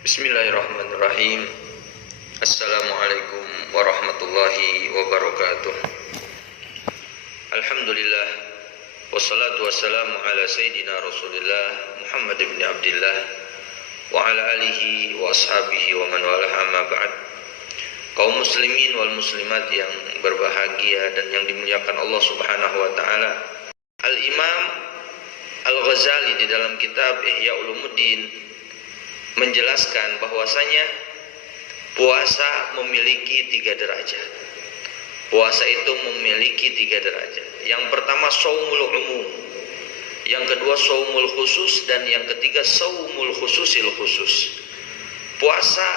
Bismillahirrahmanirrahim. Assalamualaikum warahmatullahi wabarakatuh. Alhamdulillah, wassalatu wassalamu ala sayyidina Rasulillah Muhammad ibn Abdillah wa ala alihi wa ashabihi wa man walah, amma ba'd. Kaum muslimin wal muslimat yang berbahagia dan yang dimuliakan Allah Subhanahu wa taala, Al-Imam Al-Ghazali di dalam kitab Ihya Ulumuddin menjelaskan bahwasanya puasa memiliki 3 derajat. Puasa itu memiliki 3 derajat. Yang pertama shaumul umum, yang kedua shaumul khusus, dan yang ketiga shaumul khususil khusus. Puasa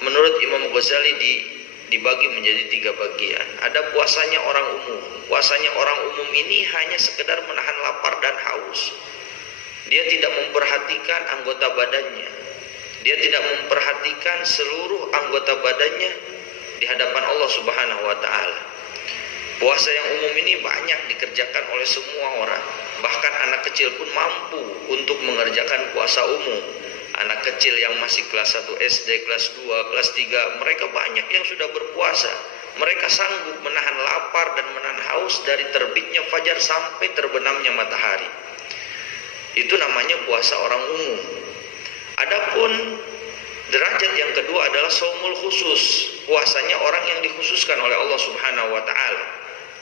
menurut Imam Ghazali dibagi menjadi 3 bagian. Ada puasanya orang umum. Puasanya orang umum ini hanya sekedar menahan lapar dan haus. Dia tidak memperhatikan anggota badannya. Dia tidak memperhatikan seluruh anggota badannya di hadapan Allah Subhanahu wa taala. Puasa yang umum ini banyak dikerjakan oleh semua orang. Bahkan anak kecil pun mampu untuk mengerjakan puasa umum. Anak kecil yang masih kelas 1 SD, kelas 2, kelas 3, mereka banyak yang sudah berpuasa. Mereka sanggup menahan lapar dan menahan haus dari terbitnya fajar sampai terbenamnya matahari. Itu namanya puasa orang umum. Adapun derajat yang kedua adalah shaumul khusus, puasanya orang yang dikhususkan oleh Allah Subhanahu wa taala.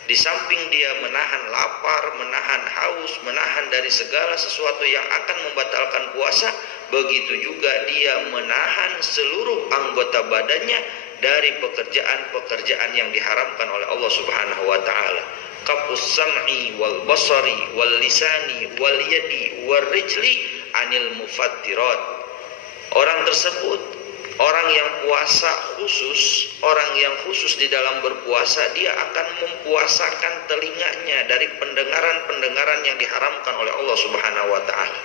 Di samping dia menahan lapar, menahan haus, menahan dari segala sesuatu yang akan membatalkan puasa, begitu juga dia menahan seluruh anggota badannya dari pekerjaan-pekerjaan yang diharamkan oleh Allah Subhanahu wa taala. Qafus sam'i wal basari wal lisani wal yadi wal rijli anil mufattirat. Orang tersebut, orang yang puasa khusus, orang yang khusus di dalam berpuasa, dia akan mempuasakan telinganya dari pendengaran-pendengaran yang diharamkan oleh Allah Subhanahu wa taala.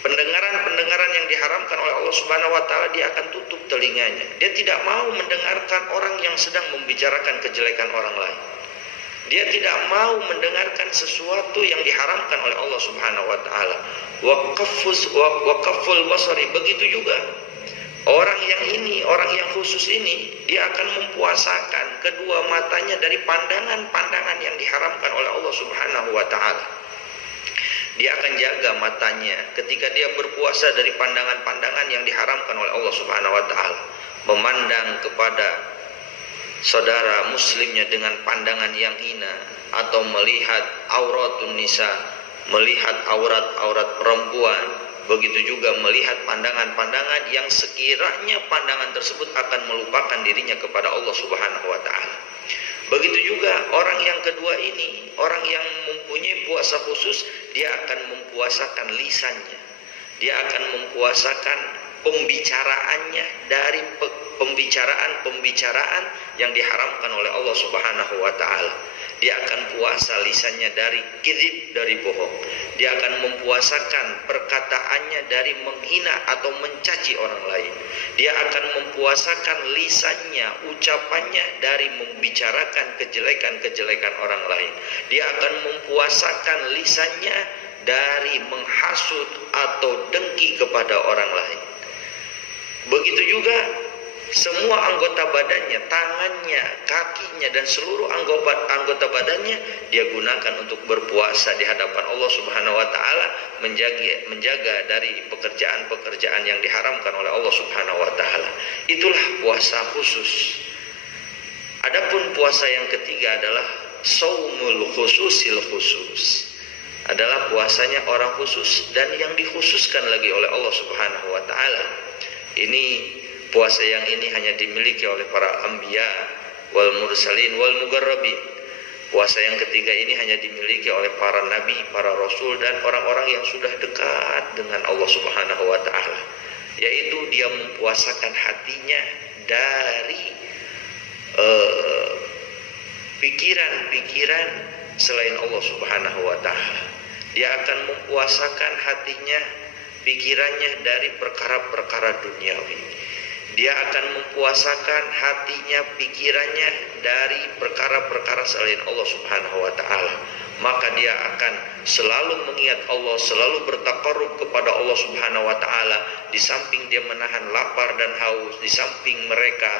Pendengaran-pendengaran yang diharamkan oleh Allah Subhanahu wa taala dia akan tutup telinganya. Dia tidak mau mendengarkan orang yang sedang membicarakan kejelekan orang lain. Dia tidak mau mendengarkan sesuatu yang diharamkan oleh Allah Subhanahu wa taala. Wa qafful basari, begitu juga orang yang khusus ini, dia akan mempuasakan kedua matanya dari pandangan-pandangan yang diharamkan oleh Allah Subhanahu wa taala. Dia akan jaga matanya ketika dia berpuasa dari pandangan-pandangan yang diharamkan oleh Allah Subhanahu wa taala. Memandang kepada saudara muslimnya dengan pandangan yang hina, atau melihat auratun nisa, melihat aurat-aurat perempuan, begitu juga melihat pandangan-pandangan yang sekiranya pandangan tersebut akan melupakan dirinya kepada Allah Subhanahu wa taala. Begitu juga orang yang kedua ini, orang yang mempunyai puasa khusus, dia akan mempuasakan lisannya. Dia akan mempuasakan pembicaraannya dari pembicaraan yang diharamkan oleh Allah Subhanahu wa taala. Dia akan puasa lisannya dari kizib, dari bohong. Dia akan mempuasakan perkataannya dari menghina atau mencaci orang lain. Dia akan mempuasakan lisannya, ucapannya dari membicarakan kejelekan-kejelekan orang lain. Dia akan mempuasakan lisannya dari menghasut atau dengki kepada orang lain. Begitu juga semua anggota badannya, tangannya, kakinya, dan seluruh anggota badannya dia gunakan untuk berpuasa di hadapan Allah Subhanahu wa taala, menjaga dari pekerjaan-pekerjaan yang diharamkan oleh Allah Subhanahu wa taala. Itulah puasa khusus. Adapun puasa yang ketiga adalah shaumul khususil khusus. Adalah puasanya orang khusus dan yang dikhususkan lagi oleh Allah Subhanahu wa taala. Ini puasa yang ini hanya dimiliki oleh para anbiya wal mursalin wal mugarrabin. Puasa yang ketiga ini hanya dimiliki oleh para nabi, para rasul, dan orang-orang yang sudah dekat dengan Allah Subhanahu wa taala, yaitu dia mempuasakan hatinya dari pikiran-pikiran selain Allah Subhanahu wa taala. Dia akan mempuasakan hatinya, pikirannya dari perkara-perkara duniawi. Dia akan mempuasakan hatinya, pikirannya dari perkara-perkara selain Allah Subhanahu wa taala. Maka dia akan selalu mengingat Allah, selalu bertaqarrub kepada Allah Subhanahu wa taala. Di samping dia menahan lapar dan haus, di samping mereka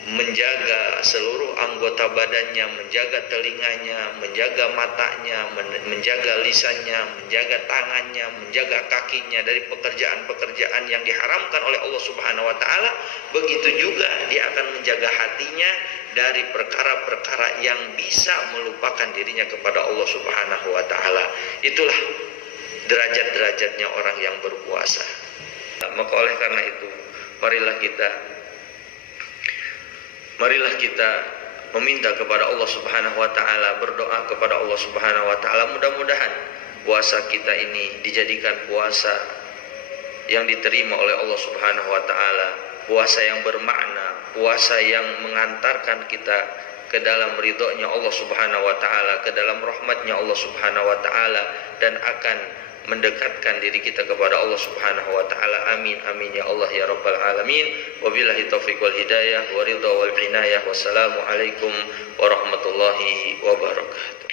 menjaga seluruh anggota badannya, menjaga telinganya, menjaga matanya, menjaga lisannya, menjaga tangannya, menjaga kakinya dari pekerjaan-pekerjaan yang diharamkan oleh Allah Subhanahu wa taala. Begitu juga dia akan menjaga hatinya dari perkara-perkara yang bisa melupakan dirinya kepada Allah Subhanahu wa taala. Itulah derajat-derajatnya orang yang berpuasa. Maka oleh karena itu, marilah kita meminta kepada Allah Subhanahu wa taala, berdoa kepada Allah Subhanahu wa taala, mudah-mudahan puasa kita ini dijadikan puasa yang diterima oleh Allah Subhanahu wa taala, puasa yang bermakna, puasa yang mengantarkan kita ke dalam ridhonya Allah Subhanahu wa taala, ke dalam rahmatnya Allah Subhanahu wa taala, dan akan mendekatkan diri kita kepada Allah Subhanahu wa taala. Amin amin ya Allah ya rabbal alamin. Wabillahi taufiq wal hidayah wa ridha wal inayah. Wassalamu alaikum warahmatullahi wabarakatuh.